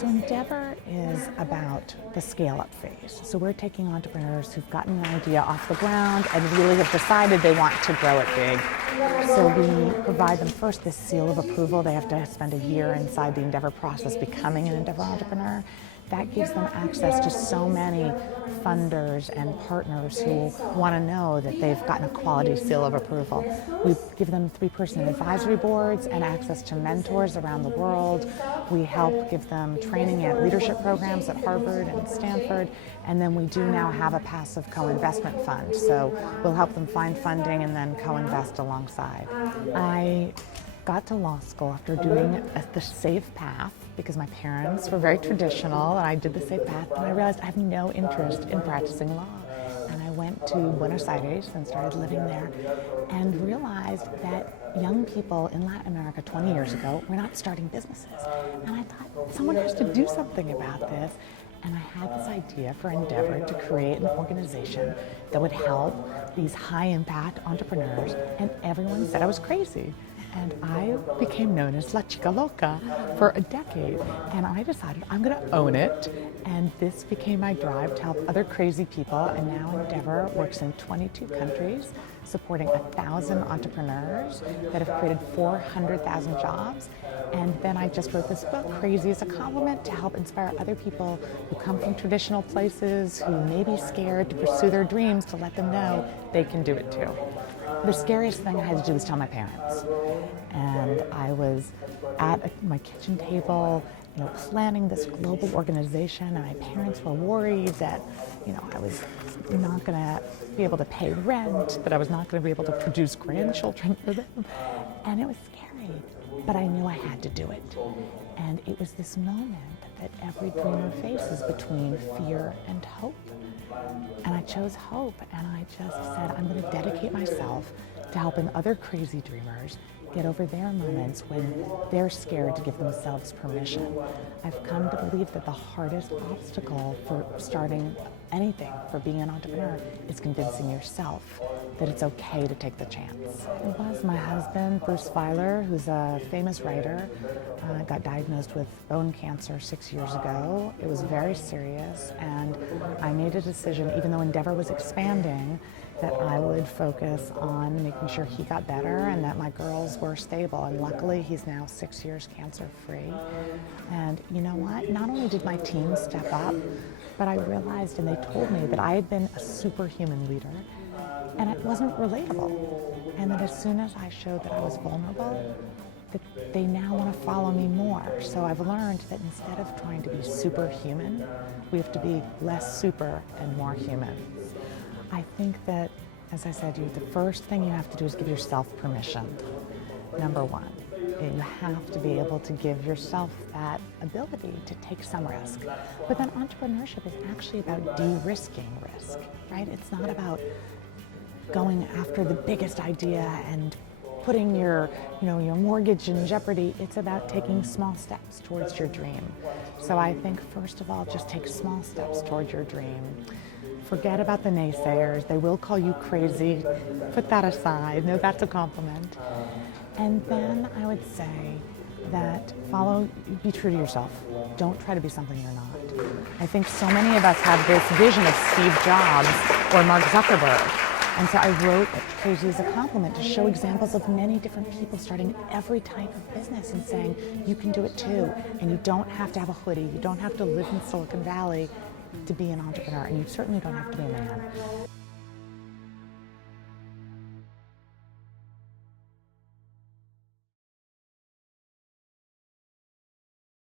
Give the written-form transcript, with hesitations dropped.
So Endeavor is about the scale-up phase. So we're taking entrepreneurs who've gotten an idea off the ground and really have decided they want to grow it big. So we provide them first this seal of approval. They have to spend a year inside the Endeavor process becoming an Endeavor entrepreneur. That gives them access to so many funders and partners who want to know that they've gotten a quality seal of approval. We give them 3-person advisory boards and access to mentors around the world. We help give them training at leadership programs at Harvard and Stanford. And then we do now have a passive co-investment fund. So we'll help them find funding and then co-invest alongside. I got to law school after doing the safe path because my parents were very traditional and I did the safe path, and I realized I have no interest in practicing law. And I went to Buenos Aires and started living there and realized that young people in Latin America 20 years ago were not starting businesses. And I thought, someone has to do something about this. And I had this idea for Endeavor to create an organization that would help these high-impact entrepreneurs, and everyone said I was crazy. And I became known as La Chica Loca for a decade. And I decided I'm going to own it. And this became my drive to help other crazy people. And now Endeavor works in 22 countries, supporting 1,000 entrepreneurs that have created 400,000 jobs. And then I just wrote this book, Crazy as a Compliment, to help inspire other people who come from traditional places, who may be scared to pursue their dreams, to let them know they can do it too. The scariest thing I had to do was tell my parents. And I was at my kitchen table, planning this global organization, and my parents were worried that, I was not going to be able to pay rent, that I was not going to be able to produce grandchildren for them. And it was scary, but I knew I had to do it. And it was this moment that every dreamer faces between fear and hope. And I chose hope, and I just said, I'm going to dedicate myself to helping other crazy dreamers get over their moments when they're scared to give themselves permission. I've come to believe that the hardest obstacle for starting anything, for being an entrepreneur, is convincing yourself that it's okay to take the chance. It was my husband, Bruce Feiler, who's a famous writer, got diagnosed with bone cancer 6 years ago. It was very serious, and I made a decision, even though Endeavor was expanding, that I would focus on making sure he got better and that my girls were stable. And luckily, he's now 6 years cancer-free. And you know what? Not only did my team step up, but I realized, and they told me, that I had been a superhuman leader, and it wasn't relatable. And that as soon as I showed that I was vulnerable, that they now want to follow me more. So I've learned that instead of trying to be superhuman, we have to be less super and more human. I think that, as I said to you, the first thing you have to do is give yourself permission. Number one, you have to be able to give yourself that ability to take some risk. But then entrepreneurship is actually about de-risking risk, right? It's not about going after the biggest idea and putting your mortgage in jeopardy. It's about taking small steps towards your dream. So I think, first of all, just take small steps towards your dream. Forget about the naysayers. They will call you crazy. Put that aside. No, that's a compliment. And then I would say that be true to yourself. Don't try to be something you're not. I think so many of us have this vision of Steve Jobs or Mark Zuckerberg. And so I wrote Crazy as a Compliment to show examples of many different people starting every type of business and saying, you can do it too. And you don't have to have a hoodie. You don't have to live in Silicon Valley to be an entrepreneur. And you certainly don't have to be a man.